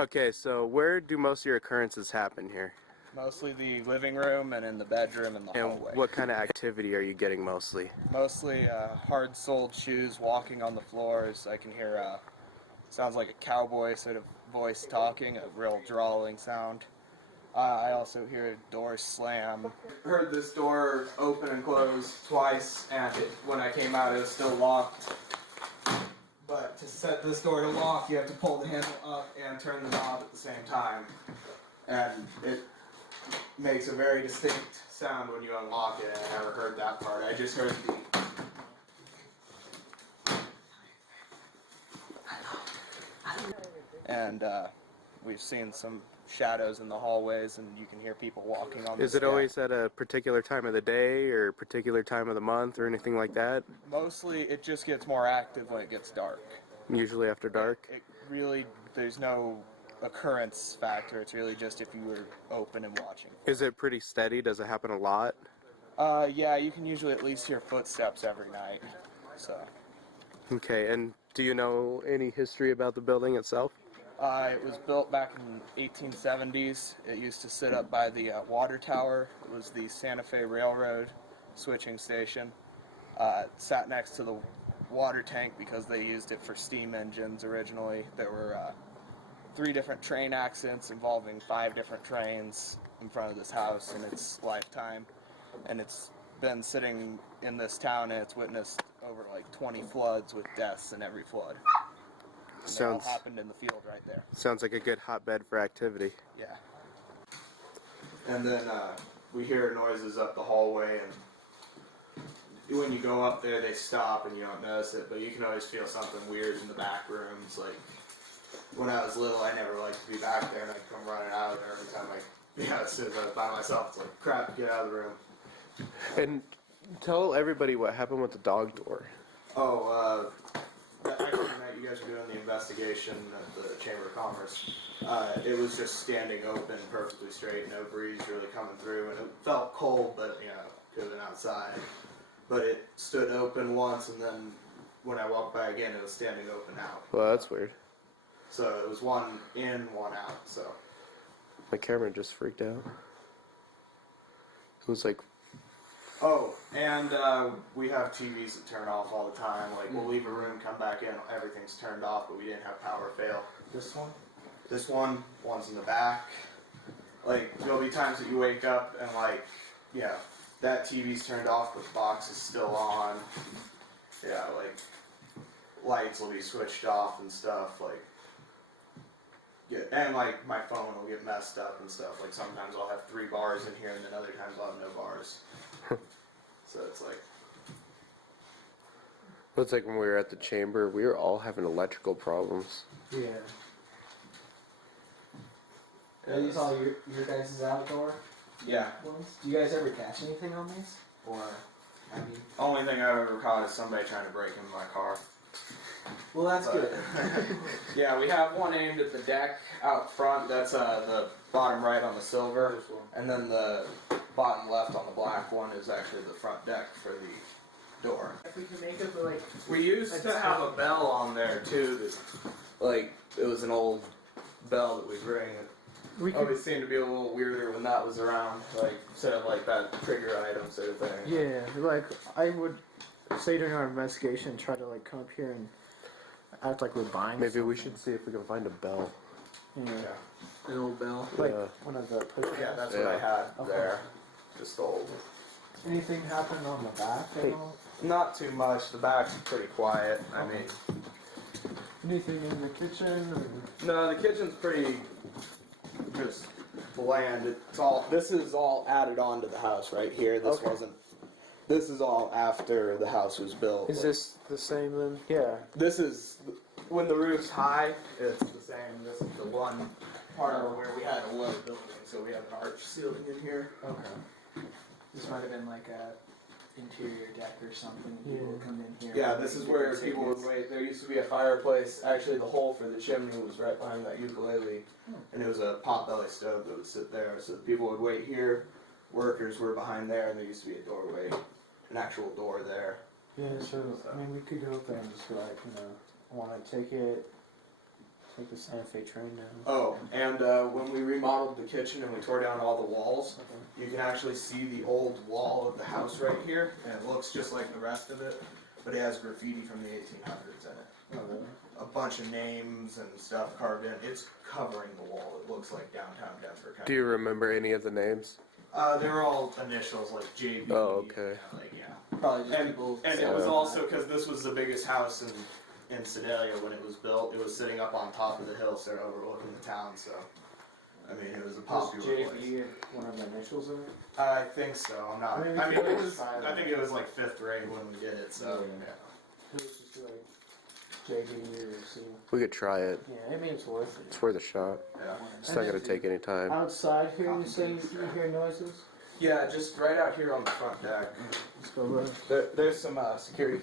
Okay, so where do most of your occurrences happen here? Mostly the living room and in the bedroom and the And hallway. what kind of activity are you getting mostly? Mostly hard-soled shoes walking on the floors. I can hear sounds like a cowboy sort of voice talking, a real drawling sound. I also hear doors slam. Heard this door open and close twice, and when I came out, it was still locked. But to set this door to lock, you have to pull the handle up and turn the knob at the same time. And it makes a very distinct sound when you unlock it. I never heard that part. I just heard the... And we've seen some shadows in the hallways, and you can hear people walking on the Is it always at a particular time of the day or particular time of the month or anything like that? Mostly it just gets more active when it gets dark. Usually after dark? It really, there's no occurrence factor. It's really just if you were open and watching. Is it pretty steady? Does it happen a lot? Yeah, you can usually at least hear footsteps every night. So. Okay, and do you know any history about the building itself? It was built back in 1870s. It used to sit up by the water tower. It was the Santa Fe Railroad switching station. It sat next to the water tank because they used it for steam engines originally. There were 3 different train accidents involving 5 different trains in front of this house in its lifetime. And it's been sitting in this town, and it's witnessed over like 20 floods with deaths in every flood. And they all happened in the field right there. Sounds like a good hotbed for activity. Yeah. And then we hear noises up the hallway, and when you go up there, they stop and you don't notice it, but you can always feel something weird in the back rooms. Like, when I was little, I never liked to be back there, and I'd come running out of there every time as soon as I was by myself, it's like, crap, get out of the room. And tell everybody what happened with the dog door. Oh, actually, the night you guys were doing the investigation at the Chamber of Commerce, it was just standing open, perfectly straight, no breeze really coming through, and it felt cold, but, you know, could have been outside. But it stood open once, and then when I walked by again, it was standing open out. Well, that's weird. So it was one in, one out, so. My camera just freaked out. It was like... Oh, and we have TVs that turn off all the time. Like, we'll leave a room, come back in, everything's turned off, but we didn't have power fail. This one? This one's in the back. Like, there'll be times that you wake up and, like, yeah, that TV's turned off, but the box is still on. Yeah, like, lights will be switched off and stuff, like, yeah, and, like, my phone will get messed up and stuff. Like, sometimes I'll have 3 bars in here, and then other times I'll have no bars. So it's like... Looks like when we were at the chamber, we were all having electrical problems. Yeah. Are these all your guys' outdoor Yeah. ones? Do you guys ever catch anything on these? Or, I mean... Only thing I've ever caught is somebody trying to break into my car. Well, that's good. Yeah, we have one aimed at the deck out front. That's the bottom right on the silver. And then the bottom left on the black one is actually the front deck for the door. If we can make it like... We used to have a bell on there too. That, like, it was an old bell that we'd ring. It always seemed to be a little weirder when that was around. Like, instead of like that trigger item sort of thing. Yeah, like, I would say during our investigation, try to like come up here and act like we're buying Maybe something. we should see if we can find a bell. Yeah. An old bell? Like Yeah. one of the push Yeah, that's what I had there. Just old. Anything happened on the back at all? Not too much. The back's pretty quiet. I mean, Anything in the kitchen? Or... no, the kitchen's pretty just bland. It's all. This is all added on to the house right here. This wasn't. This is all after the house was built. Is this the same then? Yeah. This is when the roof's high. It's the same. This is the one part of where we had a low building, so we have an arch ceiling in here. Okay. This might have been like a interior deck or something. People would come in here. Yeah, this is where people would wait. There used to be a fireplace. Actually, the hole for the chimney was right behind that ukulele, and it was a potbelly stove that would sit there. So people would wait here. Workers were behind there, and there used to be a doorway, an actual door there. Yeah, so, I mean, we could go up there and just be like, you know, I want to take it Take the Santa Fe train down. Oh, and when we remodeled the kitchen and we tore down all the walls, you can actually see the old wall of the house right here, and it looks just like the rest of it, but it has graffiti from the 1800s in it. Oh, really? A bunch of names and stuff carved in. It's covering the wall. It looks like downtown Denver. Do you remember any of the names? They're all initials like JB. Oh, okay. Like, yeah. Probably just people. And it was also because this was the biggest house in Sedalia when it was built. It was sitting up on top of the hill, so overlooking the town. So, I mean, it was a popular place. JB one of the initials of it? I think so. I'm not. I mean, I we mean, could it was. try I that. think it was like 5th grade when we did it. So, Yeah. yeah. Who's just like JB or C? We could try it. Yeah, I mean it's worth it. It's worth a shot. Yeah. It's not gonna take any time. Outside here, you say you hear noises? Yeah, just right out here on the front deck. Let's go look. There's some security